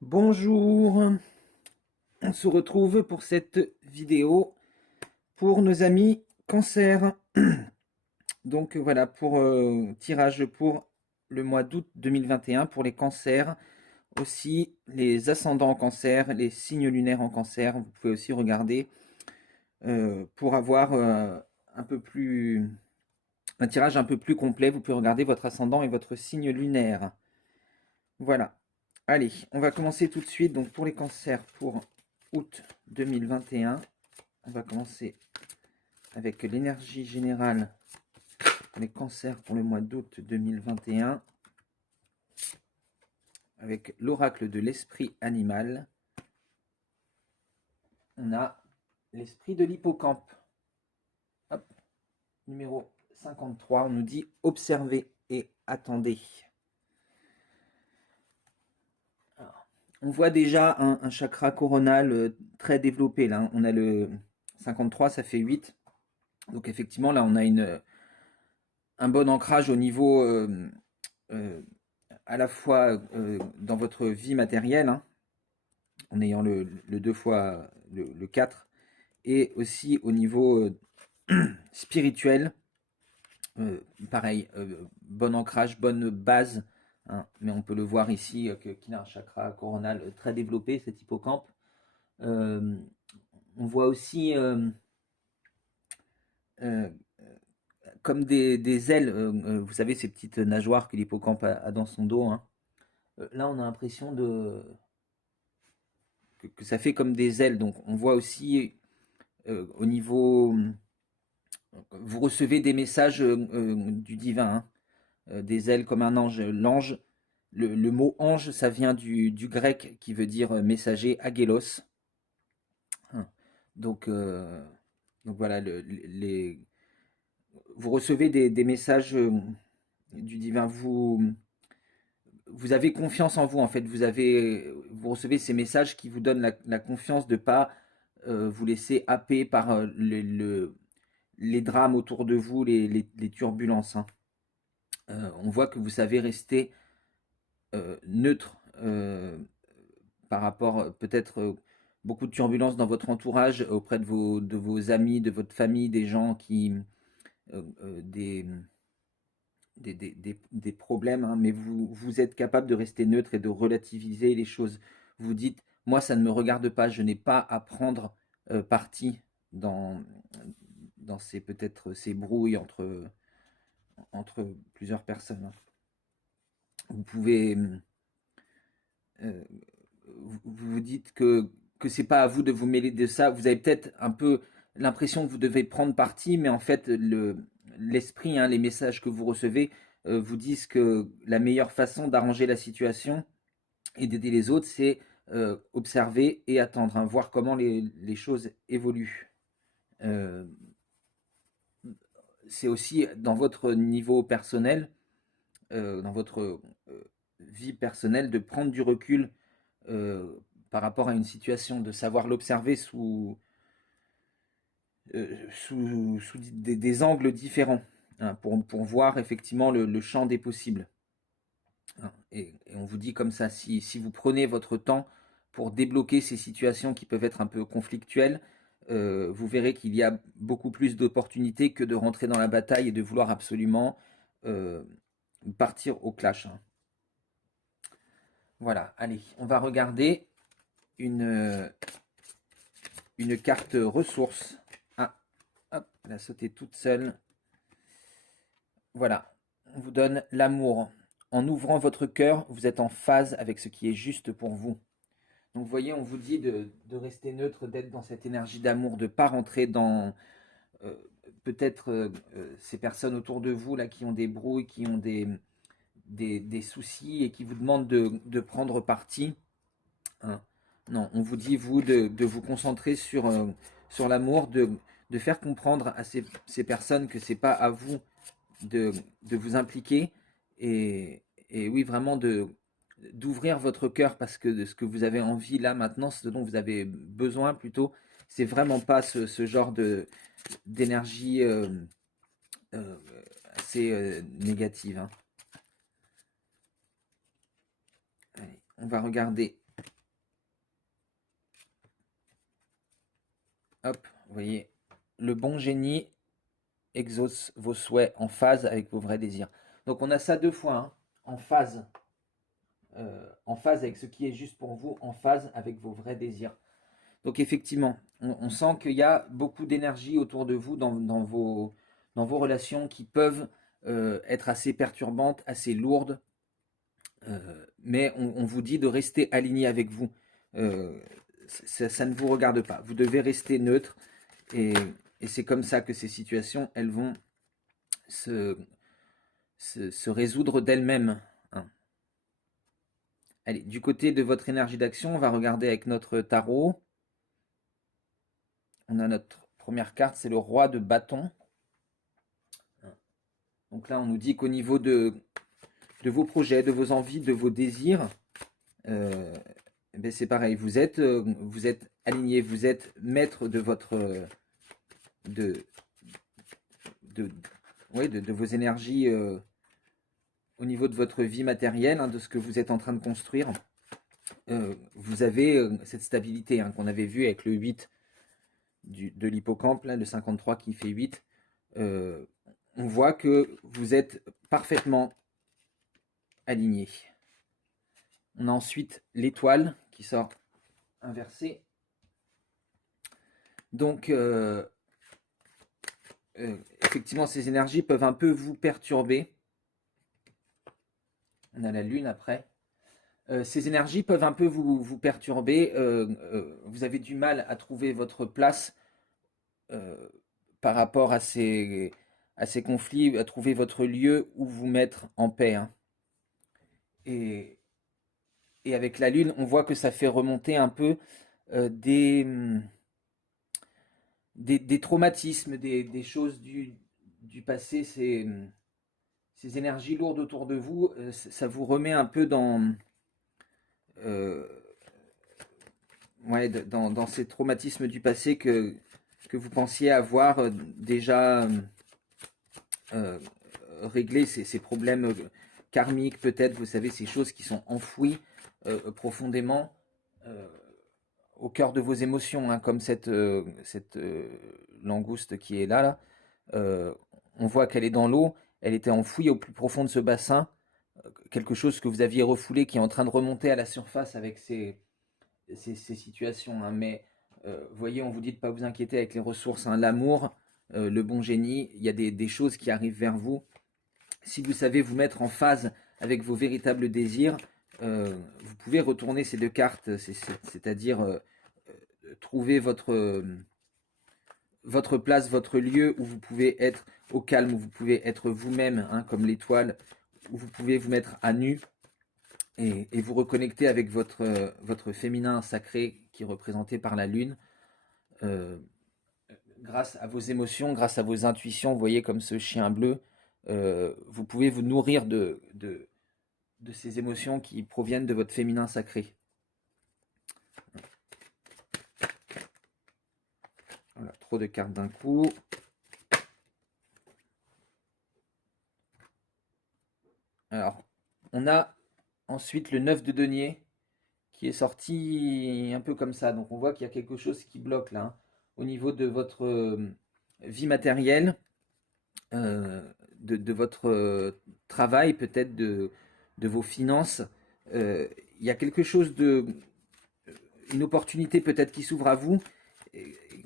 Bonjour, on se retrouve pour cette vidéo pour nos amis cancer. Donc voilà, pour tirage pour le mois d'août 2021 pour les cancers, aussi les ascendants en cancer, les signes lunaires en cancer. Vous pouvez aussi regarder pour avoir un peu plus, un tirage un peu plus complet. Vous pouvez regarder votre ascendant et votre signe lunaire. Voilà. Allez, on va commencer tout de suite. Donc pour les cancers pour août 2021, on va commencer avec l'énergie générale pour les cancers pour le mois d'août 2021, avec l'oracle de l'esprit animal. On a l'esprit de l'hippocampe. Hop, numéro 53, on nous dit observez et attendez. Alors, on voit déjà un chakra coronal très développé. Là, on a le 53, ça fait 8. Donc effectivement, là, on a un bon ancrage au niveau euh, à la fois dans votre vie matérielle, hein, en ayant le 2 fois le 4, et aussi au niveau spirituel. Pareil, bon ancrage, bonne base, hein, mais on peut le voir ici qu'il a un chakra coronal très développé, cet hippocampe. Euh, on voit aussi euh, comme des ailes, vous savez, ces petites nageoires que l'hippocampe a dans son dos, hein. Là, on a l'impression que ça fait comme des ailes. Donc, on voit aussi au niveau. Vous recevez des messages du divin, hein, des ailes comme un ange. L'ange, le mot ange, ça vient du grec qui veut dire messager, agélos. Hein. Donc, donc voilà, vous recevez des messages du divin. Vous avez confiance en vous, en fait. Vous recevez ces messages qui vous donnent la confiance de ne pas vous laisser happer par les drames autour de vous, les turbulences, hein. On voit que vous savez rester neutre par rapport peut-être beaucoup de turbulences dans votre entourage, auprès de vos amis, de votre famille, des gens qui... euh, euh, des, des problèmes, hein, mais vous êtes capable de rester neutre et de relativiser les choses. Vous dites, moi, ça ne me regarde pas, je n'ai pas à prendre parti dans, dans ces peut-être ces brouilles entre plusieurs personnes, hein. Vous pouvez, euh, vous vous dites que c'est pas à vous de vous mêler de ça. Vous avez peut-être un peu l'impression que vous devez prendre parti, mais en fait, l'esprit, hein, les messages que vous recevez vous disent que la meilleure façon d'arranger la situation et d'aider les autres, c'est observer et attendre, hein, voir comment les choses évoluent. Euh, c'est aussi dans votre niveau personnel, dans votre vie personnelle, de prendre du recul euh, par rapport à une situation, de savoir l'observer sous des angles différents, hein, pour voir effectivement le champ des possibles, hein. Et on vous dit comme ça, si vous prenez votre temps pour débloquer ces situations qui peuvent être un peu conflictuelles, vous verrez qu'il y a beaucoup plus d'opportunités que de rentrer dans la bataille et de vouloir absolument euh, partir au clash, hein. Voilà, allez, on va regarder une, une carte ressources. Ah, hop, elle a sauté toute seule. Voilà, on vous donne l'amour. En ouvrant votre cœur, vous êtes en phase avec ce qui est juste pour vous. Donc vous voyez, on vous dit de rester neutre, d'être dans cette énergie d'amour, de ne pas rentrer dans euh, peut-être ces personnes autour de vous là qui ont des brouilles, qui ont des soucis et qui vous demandent de prendre parti, hein. Non, on vous dit, vous, de vous concentrer sur l'amour, de faire comprendre à ces personnes que c'est pas à vous de vous impliquer et oui, vraiment d'ouvrir votre cœur parce que de ce que vous avez envie là maintenant, ce dont vous avez besoin plutôt, c'est vraiment pas ce genre d'énergie euh, assez négative, hein. Allez, on va regarder. hop, vous voyez, le bon génie exauce vos souhaits en phase avec vos vrais désirs. Donc on a ça 2 fois, hein, en phase avec ce qui est juste pour vous, en phase avec vos vrais désirs. Donc effectivement, on sent qu'il y a beaucoup d'énergie autour de vous dans vos relations qui peuvent être assez perturbantes, assez lourdes, mais on vous dit de rester aligné avec vous. Ça ne vous regarde pas. Vous devez rester neutre et c'est comme ça que ces situations, elles vont se résoudre d'elles-mêmes, hein. Allez, du côté de votre énergie d'action, on va regarder avec notre tarot. On a notre première carte, c'est le roi de bâton. Donc là, on nous dit qu'au niveau de vos projets, de vos envies, de vos désirs, ben c'est pareil, vous êtes aligné, vous êtes maître de votre de, de vos énergies au niveau de votre vie matérielle, hein, de ce que vous êtes en train de construire. Vous avez cette stabilité, hein, qu'on avait vu avec le 8 de l'hippocampe, là, le 53 qui fait 8. On voit que vous êtes parfaitement aligné. On a ensuite l'étoile qui sort inversée. Donc, effectivement, ces énergies peuvent un peu vous perturber. On a la lune après. Ces énergies peuvent un peu vous perturber. Vous avez du mal à trouver votre place par rapport à ces conflits, à trouver votre lieu où vous mettre en paix, hein. Et avec la lune, on voit que ça fait remonter un peu des traumatismes, des choses du passé, ces énergies lourdes autour de vous, ça vous remet un peu euh, dans ces traumatismes du passé que vous pensiez avoir déjà euh, réglé ces problèmes karmiques, peut-être, vous savez, ces choses qui sont enfouies profondément au cœur de vos émotions, hein, comme cette langouste qui est là. Euh, on voit qu'elle est dans l'eau, elle était enfouie au plus profond de ce bassin, quelque chose que vous aviez refoulé qui est en train de remonter à la surface avec ces situations, hein. Mais voyez, on vous dit de ne pas vous inquiéter avec les ressources, hein, l'amour, le bon génie, il y a des choses qui arrivent vers vous. Si vous savez vous mettre en phase avec vos véritables désirs, vous pouvez retourner ces 2 cartes, c'est-à-dire trouver votre place, votre lieu où vous pouvez être au calme, où vous pouvez être vous-même, hein, comme l'étoile, où vous pouvez vous mettre à nu et vous reconnecter avec votre féminin sacré qui est représenté par la lune. Euh, Grâce à vos émotions, grâce à vos intuitions, vous voyez comme ce chien bleu, vous pouvez vous nourrir de ces émotions qui proviennent de votre féminin sacré. Voilà, trop de cartes d'un coup. Alors, on a ensuite le 9 de denier qui est sorti un peu comme ça. Donc on voit qu'il y a quelque chose qui bloque là, hein, au niveau de votre vie matérielle, de votre travail, peut-être de vos finances. Il y a quelque chose une opportunité peut-être qui s'ouvre à vous,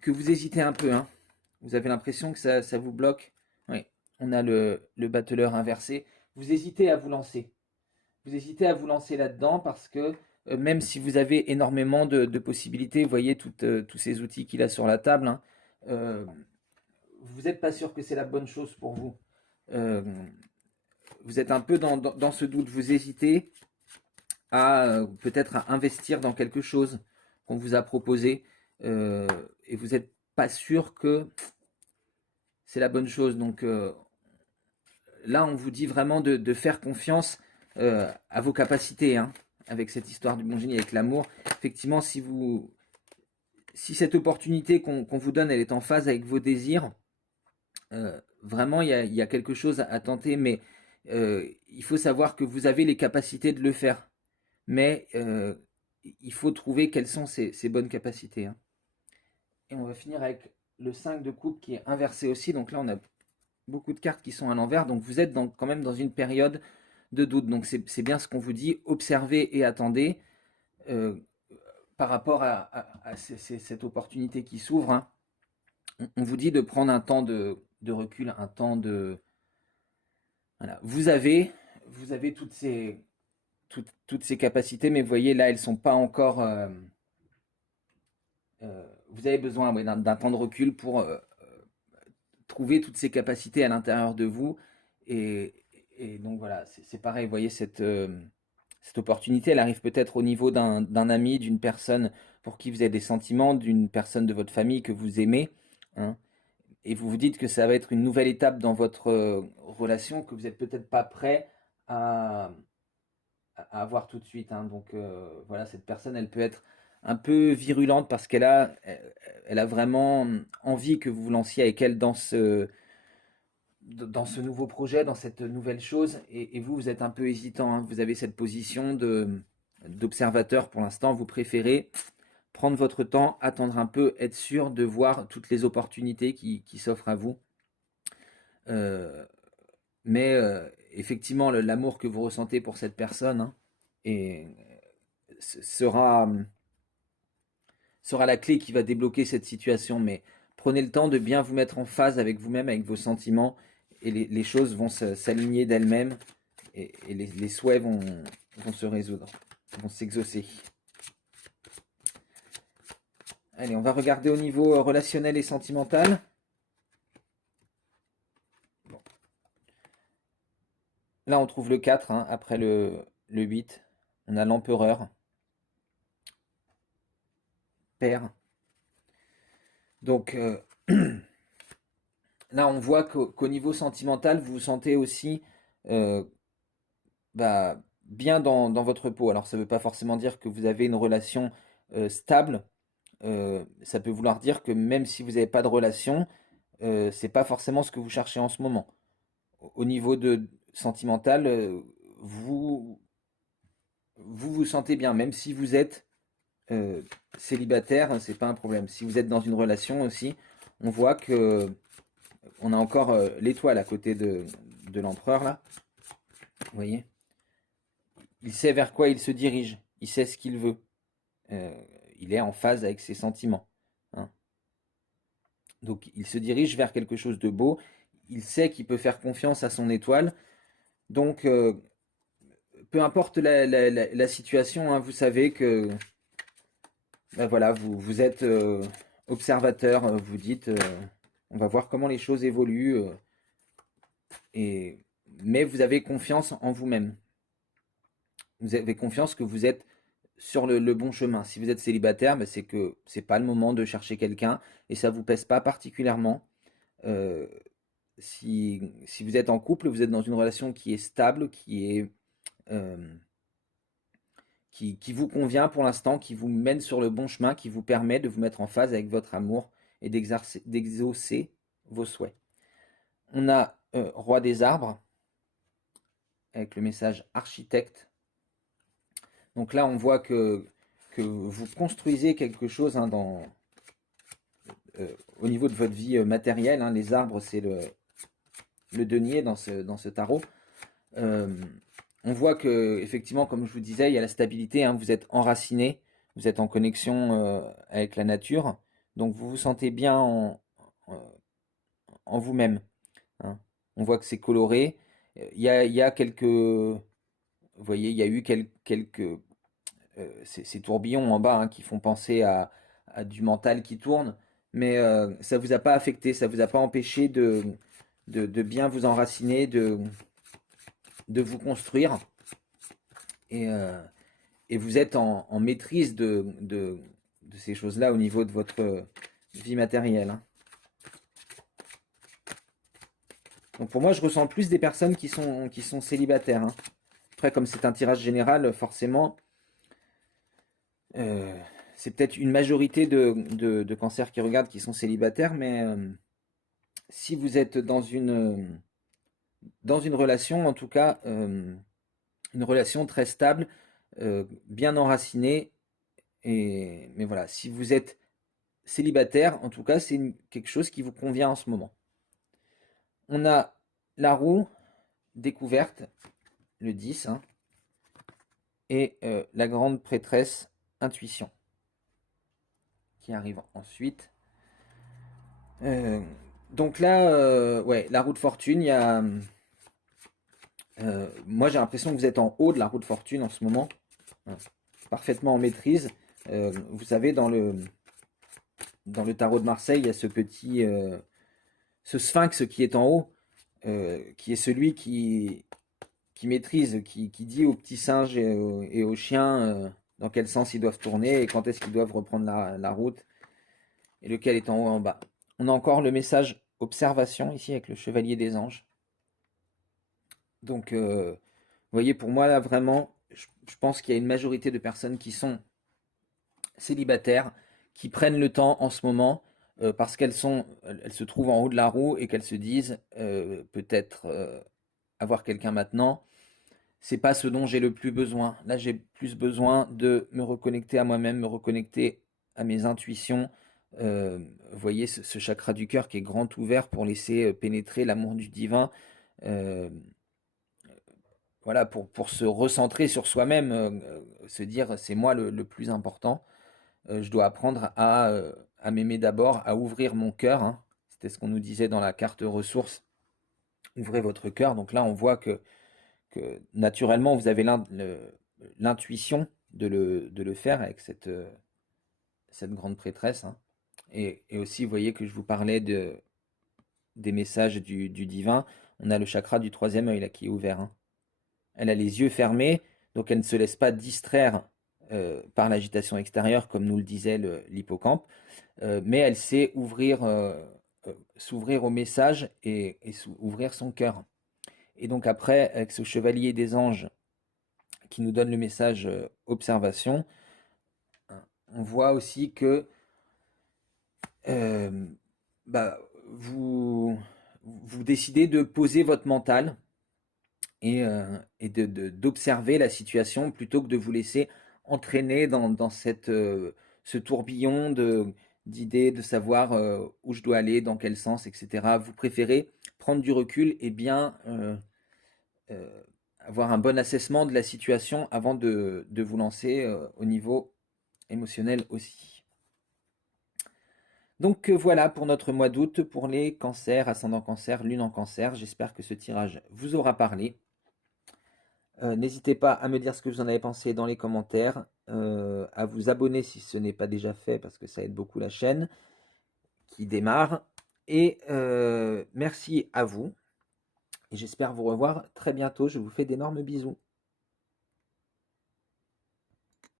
que vous hésitez un peu, hein. Vous avez l'impression que ça vous bloque. Oui, on a le battleur inversé. Vous hésitez à vous lancer. Vous hésitez à vous lancer là-dedans parce que même si vous avez énormément de possibilités, vous voyez tous ces outils qu'il a sur la table, hein, euh, vous n'êtes pas sûr que c'est la bonne chose pour vous. Euh, vous êtes un peu dans ce doute, vous hésitez à peut-être à investir dans quelque chose qu'on vous a proposé et vous n'êtes pas sûr que c'est la bonne chose. Donc là, on vous dit vraiment de faire confiance à vos capacités, hein, avec cette histoire du bon génie, avec l'amour. Effectivement, si cette opportunité qu'on vous donne, elle est en phase avec vos désirs, vraiment, il y a quelque chose à tenter, mais il faut savoir que vous avez les capacités de le faire. Mais il faut trouver quelles sont ces bonnes capacités, hein. Et on va finir avec le 5 de coupe qui est inversé aussi. Donc là, on a beaucoup de cartes qui sont à l'envers. Donc vous êtes quand même dans une période de doute. Donc c'est bien ce qu'on vous dit. Observez et attendez euh, par rapport à cette opportunité qui s'ouvre. Hein. On vous dit de prendre un temps de recul, un temps de... Voilà. Vous avez toutes ces capacités, mais vous voyez, là, elles ne sont pas encore... vous avez besoin d'un temps de recul pour trouver toutes ces capacités à l'intérieur de vous. Et, et donc voilà, c'est pareil, vous voyez, cette opportunité, elle arrive peut-être au niveau d'un ami, d'une personne pour qui vous avez des sentiments, d'une personne de votre famille que vous aimez. Hein, et vous vous dites que ça va être une nouvelle étape dans votre relation, que vous n'êtes peut-être pas prêt à, à avoir tout de suite. Hein. Donc voilà, cette personne, elle peut être un peu virulente parce elle a vraiment envie que vous vous lanciez avec elle dans ce nouveau projet, dans cette nouvelle chose. Et vous, vous êtes un peu hésitant. Hein. Vous avez cette position d'observateur pour l'instant. Vous préférez prendre votre temps, attendre un peu, être sûr de voir toutes les opportunités qui s'offrent à vous. Euh, mais effectivement, l'amour que vous ressentez pour cette personne hein, et, sera, sera la clé qui va débloquer cette situation. Mais prenez le temps de bien vous mettre en phase avec vous-même, avec vos sentiments, et les choses vont s'aligner d'elles-mêmes, et les souhaits vont se résoudre, vont s'exaucer. Allez, on va regarder au niveau relationnel et sentimental. Bon. Là, on trouve le 4, hein, après le 8. On a l'empereur, père. Donc, là, on voit qu'au niveau sentimental, vous vous sentez aussi euh, bien dans votre peau. Alors, ça ne veut pas forcément dire que vous avez une relation stable. Ça peut vouloir dire que même si vous n'avez pas de relation, c'est pas forcément ce que vous cherchez en ce moment. Au niveau sentimental, vous sentez bien, même si vous êtes célibataire, c'est pas un problème. Si vous êtes dans une relation aussi, on voit que on a encore l'étoile à côté de l'empereur là. Vous voyez? Il sait vers quoi il se dirige. Il sait ce qu'il veut. Euh, il est en phase avec ses sentiments. Hein. Donc il se dirige vers quelque chose de beau. Il sait qu'il peut faire confiance à son étoile. Donc peu importe la situation, hein, vous savez que voilà, vous êtes observateur. Vous dites, on va voir comment les choses évoluent. Mais vous avez confiance en vous-même. Vous avez confiance que vous êtes sur le bon chemin. Si vous êtes célibataire, ben c'est que c'est pas le moment de chercher quelqu'un et ça vous pèse pas particulièrement. Euh, si vous êtes en couple, vous êtes dans une relation qui est stable, euh, qui vous convient pour l'instant, qui vous mène sur le bon chemin, qui vous permet de vous mettre en phase avec votre amour et d'exaucer vos souhaits. On a Roi des arbres avec le message architecte. Donc là, on voit que vous construisez quelque chose hein, au niveau de votre vie matérielle. Hein. Les arbres, c'est le denier dans ce tarot. On voit que, effectivement, comme je vous disais, il y a la stabilité. Hein. Vous êtes enraciné, vous êtes en connexion avec la nature. Donc vous vous sentez bien en vous-même. Hein. On voit que c'est coloré. Il y a quelques... Vous voyez, il y a eu quelques ces tourbillons en bas hein, qui font penser à du mental qui tourne, mais ça ne vous a pas affecté, ça ne vous a pas empêché de bien vous enraciner, de vous construire, et, euh, et vous êtes en maîtrise de ces choses-là au niveau de votre vie matérielle. Hein. Donc pour moi, je ressens plus des personnes qui sont célibataires. Hein. Après, comme c'est un tirage général, forcément, euh, c'est peut-être une majorité de cancers qui regardent qui sont célibataires, mais si vous êtes dans une relation, en tout cas, une relation très stable, bien enracinée, mais voilà, si vous êtes célibataire, en tout cas, c'est quelque chose qui vous convient en ce moment. On a la roue découverte, le 10, hein, et la grande prêtresse, intuition, qui arrive ensuite. Donc là, ouais, la roue de fortune, il y a... moi, j'ai l'impression que vous êtes en haut de la roue de fortune en ce moment, hein, parfaitement en maîtrise. Vous savez, dans le tarot de Marseille, il y a ce petit... ce sphinx qui est en haut, qui est celui qui maîtrise, qui dit aux petits singes et aux chiens dans quel sens ils doivent tourner et quand est-ce qu'ils doivent reprendre la route, et lequel est en haut et en bas. On a encore le message observation ici avec le chevalier des anges. Donc, vous voyez, pour moi, là, vraiment, je pense qu'il y a une majorité de personnes qui sont célibataires, qui prennent le temps en ce moment, parce elles se trouvent en haut de la roue et qu'elles se disent peut-être avoir quelqu'un maintenant, c'est pas ce dont j'ai le plus besoin. Là, j'ai plus besoin de me reconnecter à moi-même, me reconnecter à mes intuitions. Vous voyez ce chakra du cœur qui est grand ouvert pour laisser pénétrer l'amour du divin. Euh, voilà, pour se recentrer sur soi-même, se dire c'est moi le plus important. Je dois apprendre à m'aimer d'abord, à ouvrir mon cœur, hein. C'était ce qu'on nous disait dans la carte ressources. Ouvrez votre cœur. Donc là, on voit que naturellement, vous avez l'intuition de le faire avec cette grande prêtresse, hein. Et aussi, vous voyez que je vous parlais des messages du divin. On a le chakra du troisième œil là qui est ouvert, hein. Elle a les yeux fermés, donc elle ne se laisse pas distraire par l'agitation extérieure, comme nous le disait l'hippocampe, mais elle sait s'ouvrir au message et ouvrir son cœur. Et donc après, avec ce chevalier des anges qui nous donne le message observation, on voit aussi que euh, bah, vous décidez de poser votre mental et d'observer la situation plutôt que de vous laisser entraîner dans ce tourbillon d'idées, de savoir où je dois aller, dans quel sens, etc. Vous préférez prendre du recul et bien euh, avoir un bon assessment de la situation avant de vous lancer au niveau émotionnel aussi. Donc voilà pour notre mois d'août, pour les cancers, ascendant cancer, lune en cancer. J'espère que ce tirage vous aura parlé. N'hésitez pas à me dire ce que vous en avez pensé dans les commentaires, à vous abonner si ce n'est pas déjà fait parce que ça aide beaucoup la chaîne qui démarre. Et merci à vous. Et j'espère vous revoir très bientôt. Je vous fais d'énormes bisous.